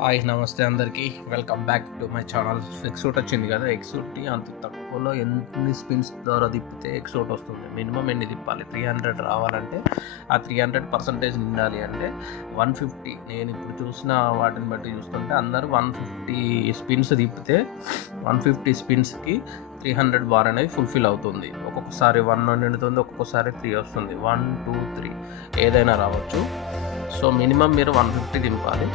Hi నమస్తే అందరికీ welcome back to my channel. ఎక్సూట్ వచ్చింది కదా, ఎక్సూట్ని అంత తక్కువలో ఎన్ని స్పిన్స్ ద్వారా తిప్పితే ఎక్సూట్ వస్తుంది. మినిమం ఎన్ని తిప్పాలి? 300 రావాలంటే ఆ 300% నిండాలి అంటే 150. నేను ఇప్పుడు చూసిన వాటిని బట్టి చూస్తుంటే అందరూ 150 స్పిన్స్ తిప్పితే 150 స్పిన్స్కి 300 బార్ అనేది ఫుల్ఫిల్ అవుతుంది. ఒక్కొక్కసారి 1 నిండుతుంది, ఒక్కొక్కసారి 3 వస్తుంది. 1, 2, 3 ఏదైనా రావచ్చు. సో మినిమం మీరు 150 దింపాలి.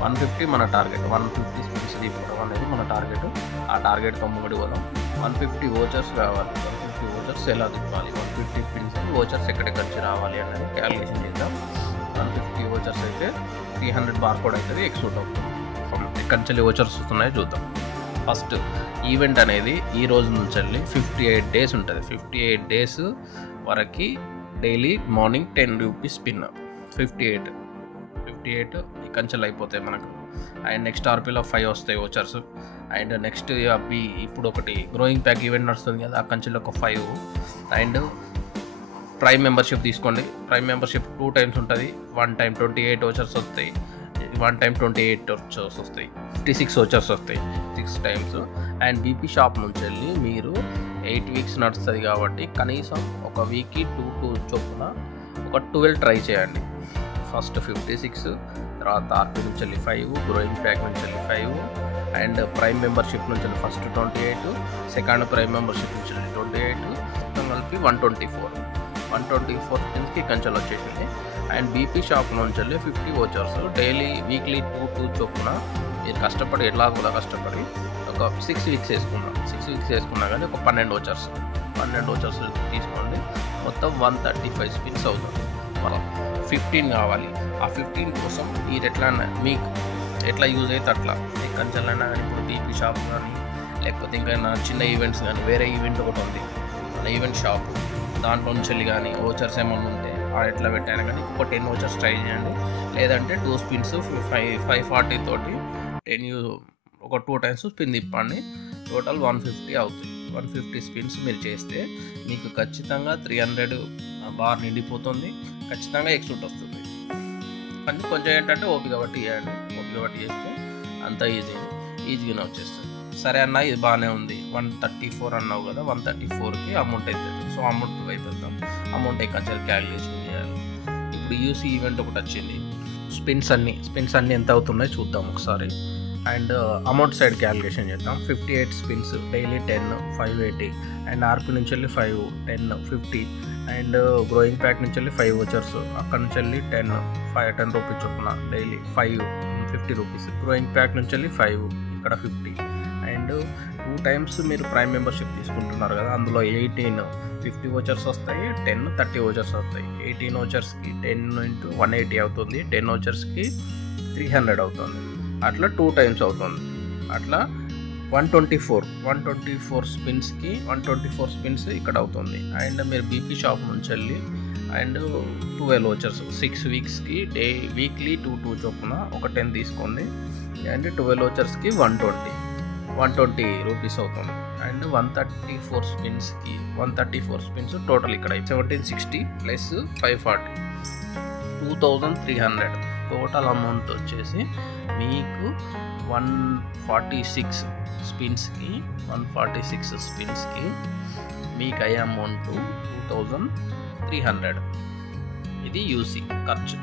150 మన టార్గెట్. 150 స్పిన్స్ దింపడం అనేది మన టార్గెట్. ఆ టార్గెట్తో ముంగడి పోదాం. 150 ఓచర్స్ కావాలి. 150 ఓచర్స్ ఎలా తిప్పాలి, 150 స్పిన్స్ ఓచర్స్ ఎక్కడెక్కడికి రావాలి అనేది క్యాలిక్యులేషన్ చేద్దాం. 150 ఓచర్స్ అయితే 300 బార్ కోడ్ అవుతుంది, ఎక్సూట్ అవుతుంది. ఎక్కడి నుంచి ఓచర్స్ వస్తున్నాయో చూద్దాం. ఫస్ట్ ఈవెంట్ అనేది ఈ రోజు నుంచి వెళ్ళి 58 డేస్ ఉంటుంది. 58 డేస్ వరకు డైలీ మార్నింగ్ 10 రూపీస్ స్పిన్. 58 ఈ కంచెలు అయిపోతాయి మనకు. అండ్ నెక్స్ట్ ఆర్పీలో 5 వస్తాయి ఓచర్స్. అండ్ నెక్స్ట్ అవి ఇప్పుడు ఒకటి గ్రోయింగ్ ప్యాక్ ఈవెంట్ నడుస్తుంది కదా, ఆ కంచెలో ఒక 5. అండ్ ప్రైమ్ మెంబర్షిప్ తీసుకోండి. ప్రైమ్ మెంబర్షిప్ 2 టైమ్స్ ఉంటుంది. 1 టైం 28 ఓచర్స్ వస్తాయి, 1 టైం 28 ఓచర్స్ వస్తాయి, 56 ఓచర్స్ వస్తాయి 6 టైమ్స్. అండ్ బీపీ షాప్ నుంచి వెళ్ళి మీరు 8 వీక్స్ నడుస్తుంది కాబట్టి కనీసం ఒక వీక్కి 2 చొప్పున ఒక 12 ట్రై చేయండి. ఫస్ట్ 56, తర్వాత ఆర్పీ నుంచి వెళ్ళి 5, గ్రోయింగ్ ప్యాక్ నుంచి వెళ్ళి 5, అండ్ ప్రైమ్ మెంబర్షిప్ నుంచి వెళ్ళి ఫస్ట్ 28, సెకండ్ ప్రైమ్ మెంబర్షిప్ నుంచి వెళ్ళి 28, కలిపి 124 స్పిన్స్కి కంచెలు వచ్చేసింది. అండ్ బీపీ షాప్ నుంచి వెళ్ళి 50 ఓచర్స్ డైలీ వీక్లీ 2 చొప్పున మీరు కష్టపడి ఎట్లా కూడా కష్టపడి ఒక 6 వీక్స్ వేసుకున్నాం. 6 వీక్స్ వేసుకున్నా కానీ ఒక 12 ఓచర్స్ తీసుకోండి. మొత్తం 135 స్పిన్స్ అవుతుంది. మనం 15 కావాలి. ఆ 15 కోసం మీరు మీకు ఎట్లా యూజ్ అయితే అట్లా మీ కంచెలైనా కానీ, ఇప్పుడు బీపీ షాప్ కానీ, లేకపోతే ఇంకా చిన్న ఈవెంట్స్ కానీ, వేరే ఈవెంట్ ఒకటి ఉంది మన ఈవెంట్ షాప్, దాంట్లో నుంచి వెళ్ళి కానీ ఓచర్స్ ఏమైనా ఉంటే ఎట్లా పెట్టాను కానీ ఒక 10 ఓచర్స్ ట్రై చేయండి. లేదంటే 2 స్పిన్స్ 540 తోటి 10 ఒక 2 టైమ్స్ స్పిన్ తిప్పండి. టోటల్ 150 అవుతుంది. 150 స్పిన్స్ మీరు చేస్తే మీకు ఖచ్చితంగా 300 బార్ నిండిపోతుంది. ఖచ్చితంగా ఎక్సూట్ వస్తుంది. కానీ కొంచెం ఏంటంటే ఓపిక బట్టి చేయండి. ఓపిక బట్టి చేస్తే అంత ఈజీగానే వచ్చేస్తుంది. సరే అన్న, ఇది బాగానే ఉంది. 134 అన్నావు కదా, 134కి అమౌంట్ అవుతుంది. సో అమౌంట్ వైపు వెళ్తాం. అమౌంట్ ఎక్కడ క్యాలిక్యులేషన్ చేయాలి. ఇప్పుడు యూసీ ఈవెంట్ ఒకటి వచ్చింది. స్పిన్స్ అన్నీ ఎంత అవుతున్నాయో చూద్దాం ఒకసారి. అండ్ అమౌంట్ సైడ్ క్యాలిక్యులేషన్ చేద్దాం. 58 స్పిన్స్ డైలీ 10, 580. అండ్ ఆర్పీ నుంచి వెళ్ళి 5, 10, 50. అండ్ గ్రోయింగ్ ప్యాక్ నుంచి వెళ్ళి 5 ఓచర్స్, అక్కడ నుంచి వెళ్ళి 10 రూపీస్ చొప్పున డైలీ 50 రూపీస్. గ్రోయింగ్ ప్యాక్ నుంచి వెళ్ళి 5, ఇక్కడ 50. అండ్ 2 టైమ్స్ మీరు ప్రైమ్ మెంబర్షిప్ తీసుకుంటున్నారు కదా, అందులో 50 ఓచర్స్ వస్తాయి, 30 ఓచర్స్ వస్తాయి. 18 ఓచర్స్కి 10 × 180 అవుతుంది. 10 ఓచర్స్కి 300 అవుతుంది. అట్లా 2 టైమ్స్ అవుతుంది. అట్లా 124 స్పిన్స్కి 124 స్పిన్స్ ఇక్కడ అవుతుంది. అండ్ మీరు బీపీ షాప్ నుంచి వెళ్ళి అండ్ 12 ఓచర్స్ 6 వీక్స్కి వీక్లీ 2 చొప్పున ఒక 10 తీసుకోండి. అండ్ 12 ఓచర్స్కి 120 రూపీస్ అవుతుంది. అండ్ 134 స్పిన్స్ టోటల్ ఇక్కడ 1760 ప్లస్ 540 2300 టోటల్ అమౌంట్ వచ్చేసి మీకు 146 స్పిన్స్కి మీకు అయ్యే అమౌంట్ 2300. ఇది యూసీ ఖర్చు.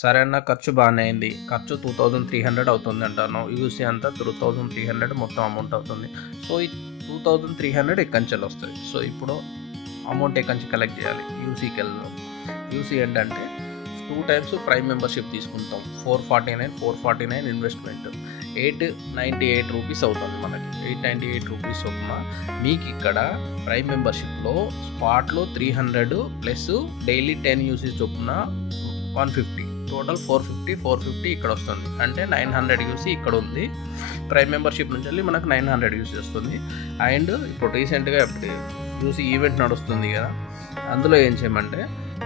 సరే అన్న, ఖర్చు బాగానే అయింది. ఖర్చు 2300 అవుతుంది అంటాను. యూసీ అంతా 2300 మొత్తం అమౌంట్ అవుతుంది. సో ఈ 2300 ఎక్కంచెలు వస్తుంది. సో ఇప్పుడు అమౌంట్ ఎక్కంచి కలెక్ట్ చేయాలి. యూసీకి వెళ్దాం. యూసీ ఏంటంటే 2 టైమ్స్ ప్రైమ్ మెంబర్షిప్ తీసుకుంటాం. 449 ఇన్వెస్ట్మెంట్ 898 రూపీస్ అవుతుంది మనకి. 898 రూపీస్ చొప్పున మీకు ఇక్కడ ప్రైమ్ మెంబర్షిప్లో స్పాట్లో 300 ప్లస్ డైలీ 10 యూసీ చొప్పున 150, టోటల్ 450 ఇక్కడ వస్తుంది. అంటే 900 యూసీ ఇక్కడ ఉంది. ప్రైమ్ మెంబర్షిప్ నుంచి వెళ్ళి మనకు 900 యూసీ వస్తుంది. అండ్ ఇప్పుడు రీసెంట్గా ఇప్పుడు యూసీ ఈవెంట్ నడుస్తుంది కదా, అందులో ఏం చేయమంటే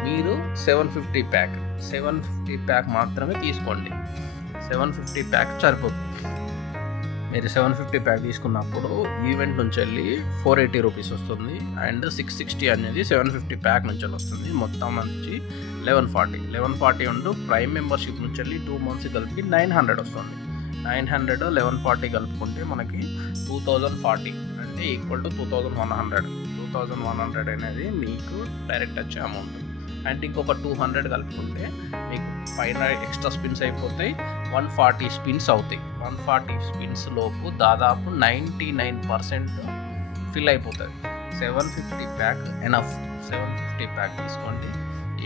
మీరు 750 ప్యాక్ మాత్రమే తీసుకోండి. 750 ప్యాక్ సరిపోతుంది. మీరు 750 ప్యాక్ తీసుకున్నప్పుడు ఈవెంట్ నుంచి వెళ్ళి 480 రూపీస్ వస్తుంది. అండ్ 660 అనేది 750 ప్యాక్ నుంచి వస్తుంది. మొత్తం నుంచి 1140 ఉంటూ ప్రైమ్ మెంబర్షిప్ నుంచి వెళ్ళి 2 months కలిపి 900 వస్తుంది. 900 1140 కలుపుకుంటే మనకి 2040 అంటే ఈక్వల్ టు 2100 అనేది మీకు డైరెక్ట్ వచ్చే అమౌంట్. అండ్ ఇంకొక 200 కలుపుకుంటే మీకు పైన ఎక్స్ట్రా స్పిన్స్ అయిపోతాయి, 140 స్పిన్స్ అవుతాయి. 140 స్పిన్స్ లోపు దాదాపు 99% ఫిల్ అయిపోతుంది. 750 ప్యాక్ ఎనఫ్. 750 ప్యాక్ తీసుకోండి.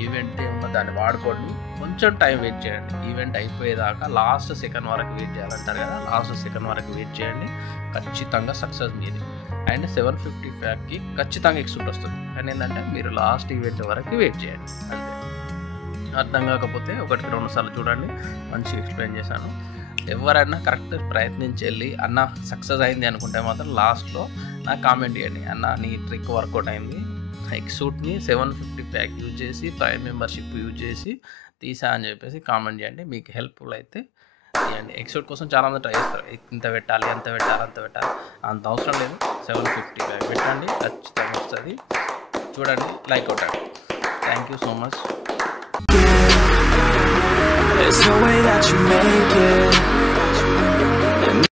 ఈవెంట్ ఏమన్నా దాన్ని వాడుకోండి. కొంచెం టైం వెయిట్ చేయండి. ఈవెంట్ అయిపోయేదాకా లాస్ట్ సెకండ్ వరకు వెయిట్ చేయాలంటారు కదా, లాస్ట్ సెకండ్ వరకు వెయిట్ చేయండి. ఖచ్చితంగా సక్సెస్ మీది. అండ్ 750 ప్యాక్కి ఖచ్చితంగా ఎక్స్ట్రా వస్తుంది. కానీ ఏంటంటే మీరు లాస్ట్ ఈవెంట్ వరకు వెయిట్ చేయండి అంతే. అర్థం కాకపోతే 1-2 సార్లు చూడండి, మంచిగా ఎక్స్ప్లెయిన్ చేశాను. ఎవరైనా కరెక్ట్ ప్రయత్నించి వెళ్ళి అన్న సక్సెస్ అయింది అనుకుంటే మాత్రం లాస్ట్లో నాకు కామెంట్ చేయండి, అన్న నీ ట్రిక్ వర్కౌట్ అయింది, ఎక్సూట్ని 750 ప్యాక్ యూజ్ చేసి ప్రైమ్ మెంబర్షిప్ యూజ్ చేసి తీసా అని చెప్పేసి కామెంట్ చేయండి. మీకు హెల్ప్ఫుల్ అయితే తీయండి. ఎక్సూట్ కోసం చాలామంది ట్రై చేస్తారు, ఇంత పెట్టాలి అంత పెట్టాలి అంత పెట్టాలి, అంత అవసరం లేదు. 750 ప్యాక్ పెట్టండి, ఖచ్చితంగా వస్తుంది. చూడండి, లైక్ కొట్టండి. Thank you so much. There's no way that you make it.